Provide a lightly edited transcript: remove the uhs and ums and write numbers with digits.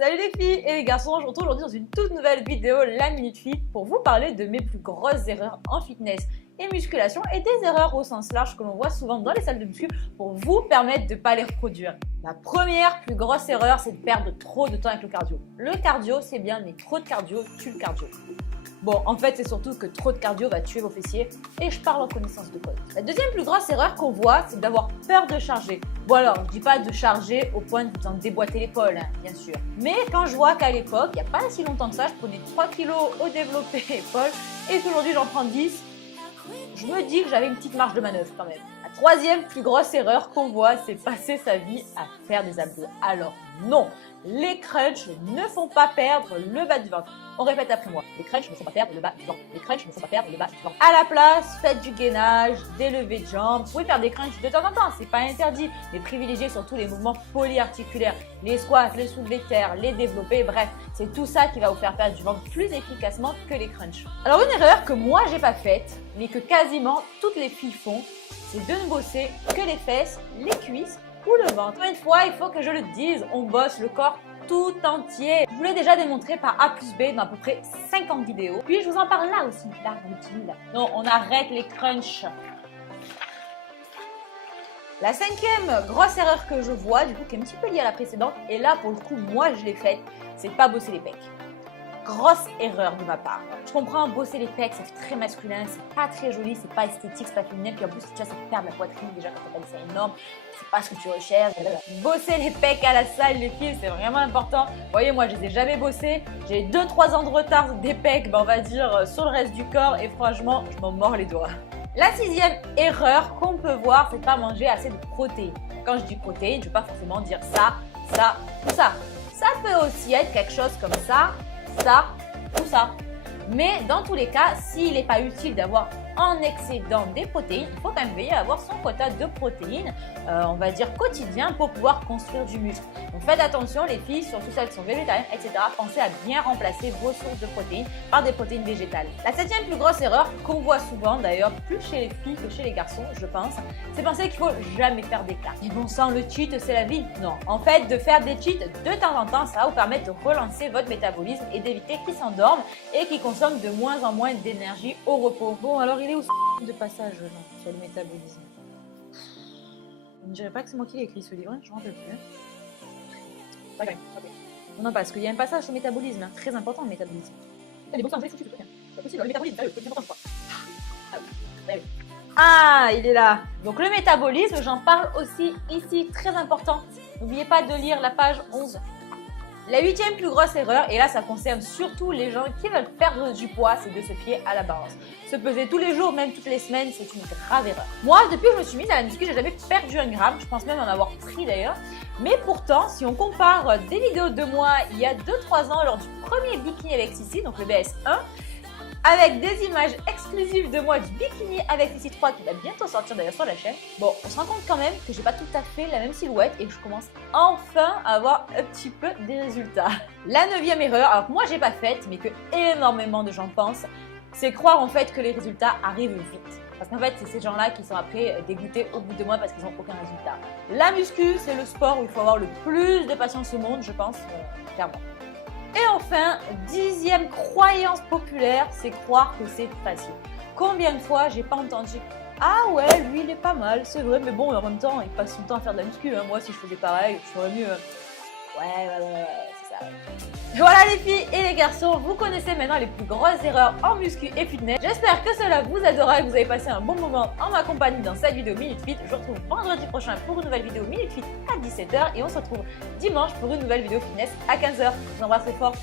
Salut les filles et les garçons, je vous retrouve aujourd'hui dans une toute nouvelle vidéo, la Minute Fit, pour vous parler de mes plus grosses erreurs en fitness et musculation et des erreurs au sens large que l'on voit souvent dans les salles de muscu pour vous permettre de ne pas les reproduire. La première plus grosse erreur, c'est de perdre trop de temps avec le cardio. Le cardio, c'est bien, mais trop de cardio tue le cardio. Bon, en fait, c'est surtout que trop de cardio va tuer vos fessiers et je parle en connaissance de cause. La deuxième plus grosse erreur qu'on voit, c'est d'avoir peur de charger. Bon alors, je dis pas de charger au point de vous en déboîter l'épaule, hein, bien sûr. Mais quand je vois qu'à l'époque, il n'y a pas si longtemps que ça, je prenais 3 kilos au développé épaule et qu'aujourd'hui j'en prends 10, je me dis que j'avais une petite marge de manœuvre quand même. La troisième plus grosse erreur qu'on voit, c'est passer sa vie à faire des abdos. Alors non, les crunchs ne font pas perdre le bas du ventre. On répète après moi, les crunchs ne font pas perdre le bas du ventre. Les crunchs ne font pas perdre le bas du ventre. À la place, faites du gainage, des levées de jambes. Vous pouvez faire des crunchs de temps en temps, c'est pas interdit. Mais privilégiez surtout les mouvements polyarticulaires, les squats, les soulevés de terre, les développés, bref, c'est tout ça qui va vous faire perdre du ventre plus efficacement que les crunchs. Alors une erreur que moi j'ai pas faite, mais que quasiment toutes les filles font, c'est de ne bosser que les fesses, les cuisses ou le ventre. Une fois, il faut que je le dise, on bosse le corps tout entier. Je vous l'ai déjà démontré par A plus B dans à peu près 50 vidéos. Puis je vous en parle là aussi, là, utile. Non, on arrête les crunchs. La cinquième grosse erreur que je vois, du coup, qui est un petit peu liée à la précédente, et là, pour le coup, moi, je l'ai faite, c'est pas bosser les pecs. Grosse erreur de ma part. Je comprends, bosser les pecs, ça fait très masculin, c'est pas très joli, c'est pas esthétique, c'est pas féminin, puis en plus, ça te perd la poitrine, déjà quand t'as des seins énormes, c'est pas ce que tu recherches. Bosser les pecs à la salle, les filles, c'est vraiment important. Vous voyez, moi, je les ai jamais bossés, j'ai 2-3 ans de retard des pecs, on va dire, sur le reste du corps, et franchement, je m'en mords les doigts. La sixième erreur qu'on peut voir, c'est pas manger assez de protéines. Quand je dis protéines, je veux pas forcément dire ça ou ça. Ça peut aussi être quelque chose comme ça ou ça. Mais dans tous les cas, s'il n'est pas utile d'avoir en excédent des protéines, il faut quand même veiller à avoir son quota de protéines, on va dire quotidien, pour pouvoir construire du muscle. Donc faites attention les filles, surtout celles qui sont végétariennes, etc. Pensez à bien remplacer vos sources de protéines par des protéines végétales. La septième plus grosse erreur qu'on voit souvent, d'ailleurs plus chez les filles que chez les garçons, je pense, c'est penser qu'il faut jamais faire d'écart. Et bon sang, le cheat c'est la vie. Non, en fait de faire des cheats de temps en temps, ça va vous permettre de relancer votre métabolisme et d'éviter qu'il s'endorme et qu'il consomme de moins en moins d'énergie au repos. Bon alors il est où ce de passage sur le métabolisme? Je ne dirais pas que c'est moi qui l'ai écrit ce livre, je ne me rappelle plus. Okay. Non, parce qu'il y a un passage sur le métabolisme, hein, très important le métabolisme. Les bons foutu, c'est pas possible, le métabolisme, c'est important quoi. Ah, il est là. Donc le métabolisme, j'en parle aussi ici, très important. N'oubliez pas de lire la page 11. La huitième plus grosse erreur, et là ça concerne surtout les gens qui veulent perdre du poids, c'est de se fier à la balance. Se peser tous les jours, même toutes les semaines, c'est une grave erreur. Moi, depuis que je me suis mise à la muscu, j'ai jamais perdu 1 gramme, je pense même en avoir pris d'ailleurs. Mais pourtant, si on compare des vidéos de moi il y a 2-3 ans lors du premier bikini avec Sissi, donc le BS1, avec des images exclusives de moi du bikini avec Sissi 3 qui va bientôt sortir d'ailleurs sur la chaîne. Bon, on se rend compte quand même que j'ai pas tout à fait la même silhouette et que je commence enfin à avoir un petit peu des résultats. La 9e erreur, alors que moi j'ai pas faite, mais que énormément de gens pensent, c'est croire en fait que les résultats arrivent vite. Parce qu'en fait, c'est ces gens-là qui sont après dégoûtés au bout de mois parce qu'ils n'ont aucun résultat. La muscu, c'est le sport où il faut avoir le plus de patience au monde, je pense, clairement. Et enfin, 10e croyance populaire, c'est croire que c'est facile. Combien de fois j'ai pas entendu « Ah ouais, lui il est pas mal, c'est vrai, mais bon, en même temps, il passe son temps à faire de la muscu, hein. Moi si je faisais pareil, je ferais mieux. » Ouais, c'est ça. Voilà les filles et les garçons, vous connaissez maintenant les plus grosses erreurs en muscu et fitness. J'espère que cela vous aidera et que vous avez passé un bon moment en ma compagnie dans cette vidéo Minute Fit. Je vous retrouve vendredi prochain pour une nouvelle vidéo Minute Fit à 17 h et on se retrouve dimanche pour une nouvelle vidéo fitness à 15 h. Je vous embrasse très fort.